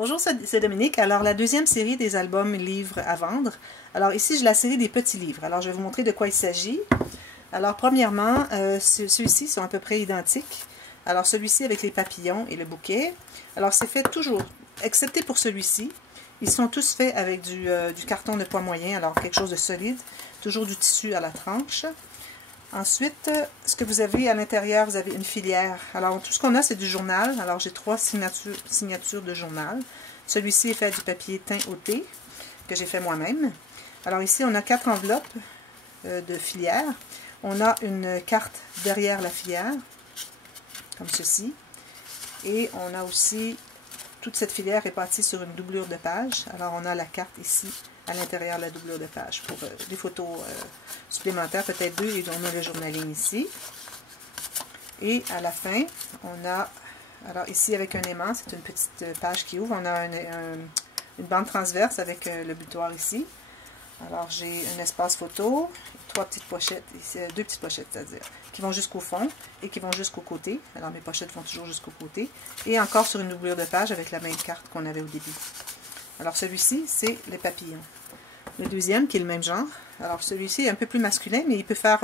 Bonjour, c'est Dominique. Alors, la deuxième série des albums livres à vendre. Alors, ici, j'ai la série des petits livres. Alors, je vais vous montrer de quoi il s'agit. Alors, premièrement, ceux-ci sont à peu près identiques. Alors, celui-ci avec les papillons et le bouquet. Alors, c'est fait toujours, excepté pour celui-ci. Ils sont tous faits avec du carton de poids moyen, alors quelque chose de solide. Toujours du tissu à la tranche. Ensuite, ce que vous avez à l'intérieur, vous avez une filière. Alors, tout ce qu'on a, c'est du journal. Alors, j'ai 3 signatures de journal. Celui-ci est fait du papier teint au thé, que j'ai fait moi-même. Alors, ici, on a 4 enveloppes de filière. On a une carte derrière la filière, comme ceci. Et on a aussi, toute cette filière est bâtie sur une doublure de page. Alors, on a la carte ici, à l'intérieur de la doublure de page pour des photos supplémentaires, peut-être 2, et on a le journaling ici. Et à la fin, on a, alors ici avec un aimant, c'est une petite page qui ouvre, on a une bande transverse avec le butoir ici. Alors j'ai un espace photo, 3 petites pochettes, ici, 2 petites pochettes, c'est-à-dire, qui vont jusqu'au fond et qui vont jusqu'au côté. Alors mes pochettes vont toujours jusqu'au côté. Et encore sur une doublure de page avec la même carte qu'on avait au début. Alors celui-ci, c'est les papillons. Le deuxième, qui est le même genre. Alors celui-ci est un peu plus masculin, mais il peut faire,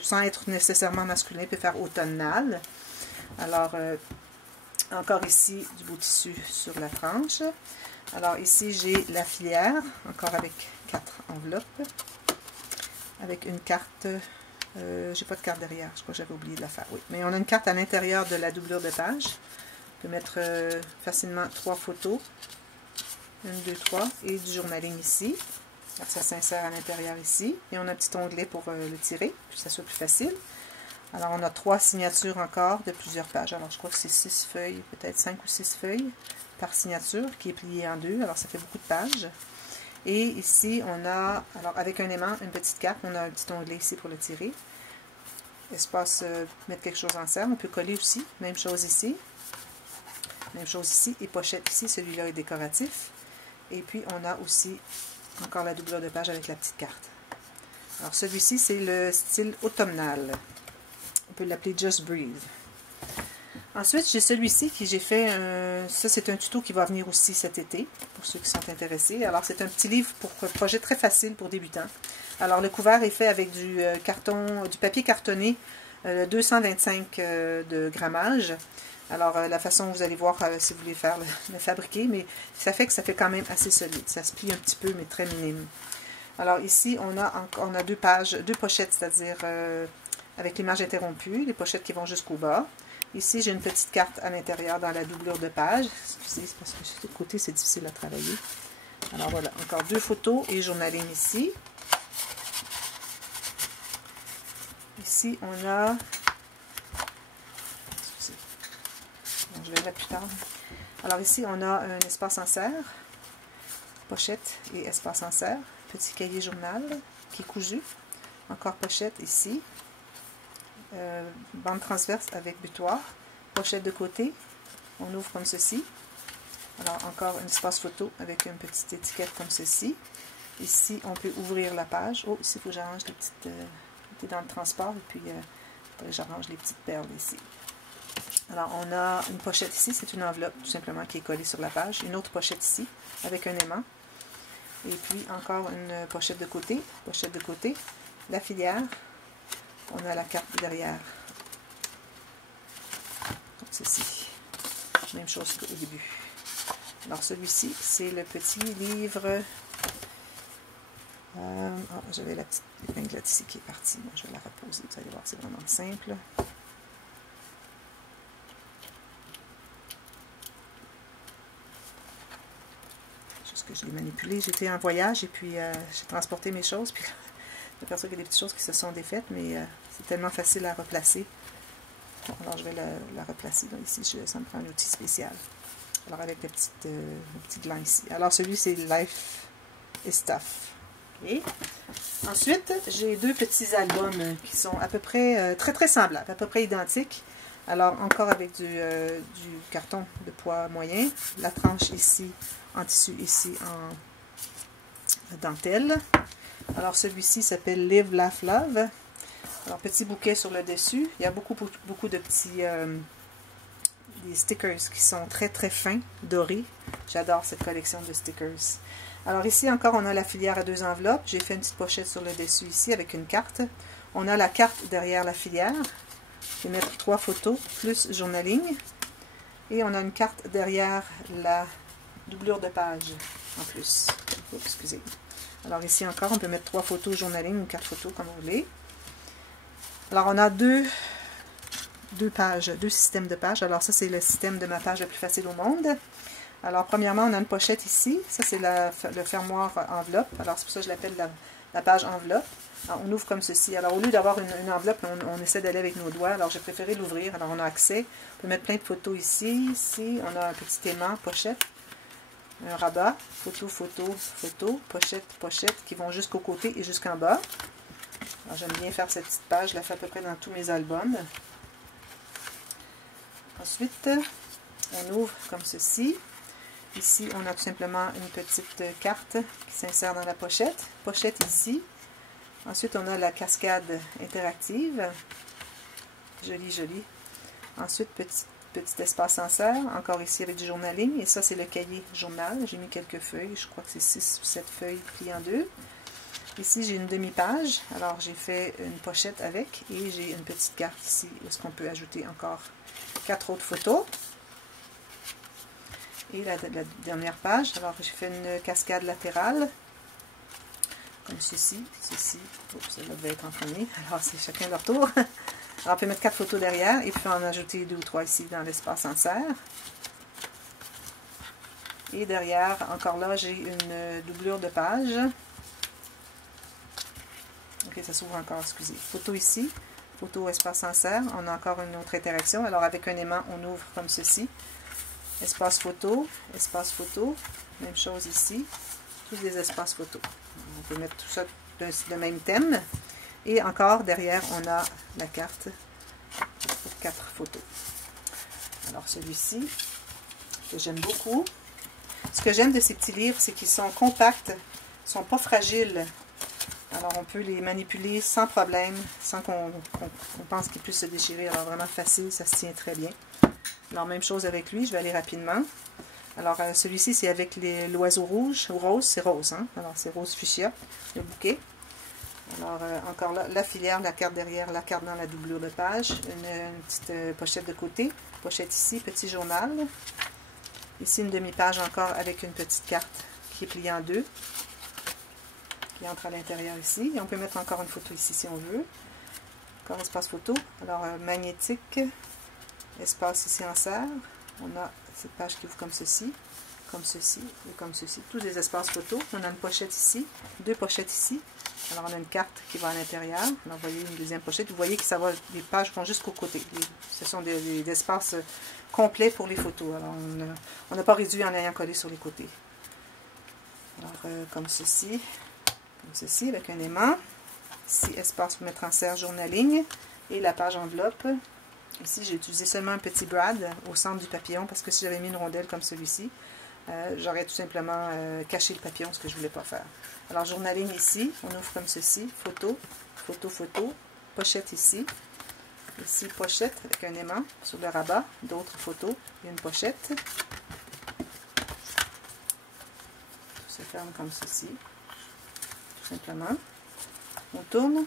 sans être nécessairement masculin, il peut faire automnal. Alors, encore ici, du beau tissu sur la tranche. Alors ici, j'ai la filière, encore avec 4 enveloppes. Avec une carte, j'ai pas de carte derrière, je crois que j'avais oublié de la faire. Oui, mais on a une carte à l'intérieur de la doublure de page. On peut mettre facilement 3 photos. 1, 2, 3, et du journaling ici. Alors, ça s'insère à l'intérieur ici. Et on a un petit onglet pour le tirer, pour que ça soit plus facile. Alors, on a 3 signatures encore de plusieurs pages. Alors, je crois que c'est 6 feuilles, peut-être 5 ou 6 feuilles par signature, qui est pliée en 2. Alors, ça fait beaucoup de pages. Et ici, on a, alors avec un aimant, une petite carte. On a un petit onglet ici pour le tirer. Espace, mettre quelque chose en serre. On peut coller aussi. Même chose ici. Même chose ici. Et pochette ici. Celui-là est décoratif. Et puis, on a aussi encore la doublure de page avec la petite carte. Alors, celui-ci, c'est le style automnal. On peut l'appeler Just Breathe. Ensuite, j'ai celui-ci qui j'ai fait, ça c'est un tuto qui va venir aussi cet été, pour ceux qui sont intéressés. Alors, c'est un petit livre pour projet très facile pour débutants. Alors, le couvert est fait avec du papier cartonné 225 de grammage. Alors, la façon, vous allez voir si vous voulez faire le fabriquer, mais ça fait quand même assez solide. Ça se plie un petit peu, mais très minime. Alors, ici, on a 2 pages, 2 pochettes, c'est-à-dire avec les marges interrompues, les pochettes qui vont jusqu'au bas. Ici, j'ai une petite carte à l'intérieur dans la doublure de page. Excusez, c'est parce que sur le côté, c'est difficile à travailler. Alors, voilà, encore 2 photos et journaling ici. Ici, on a... Je vais le mettre plus tard. Alors ici, on a un espace en serre, pochette et espace en serre, petit cahier journal qui est cousu, encore pochette ici, bande transverse avec butoir, pochette de côté, on ouvre comme ceci. Alors encore un espace photo avec une petite étiquette comme ceci. Ici, on peut ouvrir la page. Oh, ici, il faut que j'arrange les petites... dans le transport et puis j'arrange les petites perles ici. Alors, on a une pochette ici, c'est une enveloppe tout simplement qui est collée sur la page. Une autre pochette ici, avec un aimant. Et puis, encore une pochette de côté, la filière. On a la carte derrière, comme ceci. Même chose qu'au début. Alors, celui-ci, c'est le petit livre... j'avais la petite épinglette ici qui est partie. Moi, je vais la reposer, vous allez voir, c'est vraiment simple. Que je l'ai manipulé. J'étais en voyage et puis j'ai transporté mes choses. Puis je m'aperçois qu'il y a des petites choses qui se sont défaites, mais c'est tellement facile à replacer. Alors je vais la replacer. Donc ici, ça me prend un outil spécial. Alors avec le petit gland ici. Alors celui, c'est Life is Stuff. Et ensuite, j'ai 2 petits albums qui sont à peu près très semblables, à peu près identiques. Alors, encore avec du carton de poids moyen. La tranche ici, en tissu, ici, en dentelle. Alors, celui-ci s'appelle Live, Laugh, Love. Alors, petit bouquet sur le dessus. Il y a beaucoup de petits des stickers qui sont très très fins, dorés. J'adore cette collection de stickers. Alors ici encore, on a la filière à 2 enveloppes. J'ai fait une petite pochette sur le dessus ici avec une carte. On a la carte derrière la filière. Je vais mettre 3 photos plus journaling. Et on a une carte derrière la doublure de page en plus. Oups, excusez. Alors ici encore, on peut mettre 3 photos journaling ou 4 photos comme vous voulez. Alors on a deux pages, 2 systèmes de pages. Alors ça, c'est le système de ma page le plus facile au monde. Alors premièrement, on a une pochette ici. Ça, c'est le fermoir enveloppe. Alors c'est pour ça que je l'appelle la page enveloppe. Alors, on ouvre comme ceci. Alors au lieu d'avoir une enveloppe, on essaie d'aller avec nos doigts. Alors j'ai préféré l'ouvrir. Alors on a accès. On peut mettre plein de photos ici. Ici, on a un petit aimant, pochette. Un rabat, photo, photo, photo, pochette, pochette, qui vont jusqu'au côté et jusqu'en bas. Alors j'aime bien faire cette petite page. Je la fais à peu près dans tous mes albums. Ensuite, on ouvre comme ceci. Ici, on a tout simplement une petite carte qui s'insère dans la pochette. Pochette ici. Ensuite, on a la cascade interactive. Joli, joli. Ensuite, petit espace insert. Encore ici avec du journaling. Et ça, c'est le cahier journal. J'ai mis quelques feuilles. Je crois que c'est 6 ou 7 feuilles pliées en deux. Ici, j'ai une demi-page. Alors, j'ai fait une pochette avec. Et j'ai une petite carte ici. Est-ce qu'on peut ajouter encore 4 autres photos? Et la dernière page, alors j'ai fait une cascade latérale, comme ceci, oups, ça devait être en premier, alors c'est chacun leur tour. Alors on peut mettre 4 photos derrière, et puis en ajouter 2 ou 3 ici dans l'espace en serre. Et derrière, encore là, j'ai une doublure de page. Ok, ça s'ouvre encore, excusez. Photo ici, photo espace en serre, on a encore une autre interaction. Alors avec un aimant, on ouvre comme ceci. Espace photo, même chose ici, tous des espaces photo. On peut mettre tout ça de même thème. Et encore derrière, on a la carte pour 4 photos. Alors celui-ci, que j'aime beaucoup. Ce que j'aime de ces petits livres, c'est qu'ils sont compacts, ils ne sont pas fragiles. Alors on peut les manipuler sans problème, sans qu'on pense qu'ils puissent se déchirer. Alors vraiment facile, ça se tient très bien. Alors, même chose avec lui, je vais aller rapidement. Alors, celui-ci, c'est avec l'oiseau rouge, ou rose, c'est rose, hein? Alors, c'est rose fuchsia, le bouquet. Alors, encore là, la filière, la carte derrière, la carte dans la doublure de page, une petite pochette de côté, pochette ici, petit journal. Ici, une demi-page encore avec une petite carte qui est pliée en deux, qui entre à l'intérieur ici. Et on peut mettre encore une photo ici si on veut. Encore espace photo. Alors, magnétique. Espace ici en serre, on a cette page qui ouvre comme ceci et comme ceci, tous des espaces photos. On a une pochette ici, 2 pochettes ici. Alors on a une carte qui va à l'intérieur. Alors vous voyez une deuxième pochette. Vous voyez que ça va, les pages vont jusqu'au côté. Ce sont des espaces complets pour les photos. Alors on n'a pas réduit en ayant collé sur les côtés. Alors comme ceci avec un aimant. Ici espace pour mettre en serre journaling et la page enveloppe. Ici, j'ai utilisé seulement un petit brad au centre du papillon parce que si j'avais mis une rondelle comme celui-ci, j'aurais tout simplement caché le papillon, ce que je ne voulais pas faire. Alors, journaling ici, on ouvre comme ceci, photo, photo, photo, pochette ici. Ici, pochette avec un aimant sur le rabat, d'autres photos et une pochette. Tout se ferme comme ceci, tout simplement. On tourne.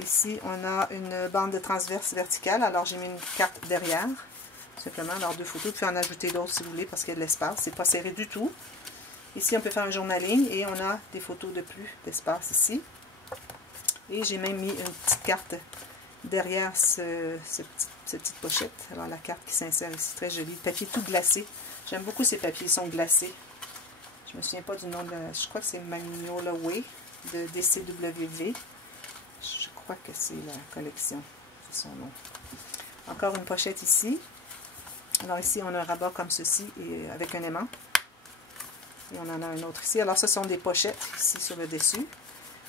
Ici, on a une bande de transverse verticale. Alors, j'ai mis une carte derrière. Simplement, alors 2 photos. Vous pouvez en ajouter d'autres si vous voulez parce qu'il y a de l'espace. C'est pas serré du tout. Ici, on peut faire un journaling et on a des photos de plus d'espace ici. Et j'ai même mis une petite carte derrière cette petite pochette. Alors, la carte qui s'insère ici, très jolie. Le papier tout glacé. J'aime beaucoup ces papiers, ils sont glacés. Je me souviens pas du nom de je crois que c'est Magnolia Way de DCWV. Je crois que c'est la collection, c'est son nom. Encore une pochette ici. Alors ici, on a un rabat comme ceci, et avec un aimant. Et on en a un autre ici. Alors ce sont des pochettes, ici sur le dessus.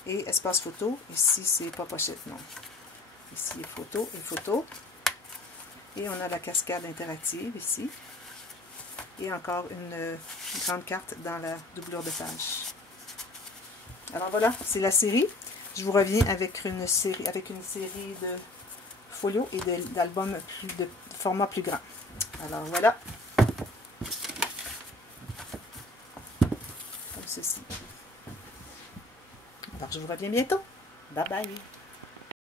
Et espace photo, ici c'est pas pochette, non. Ici, photo et photo. Et on a la cascade interactive ici. Et encore une grande carte dans la doublure de page. Alors voilà, c'est la série. Je vous reviens avec une série de folios et d'albums de format plus grand. Alors voilà. Comme ceci. Alors je vous reviens bientôt. Bye bye.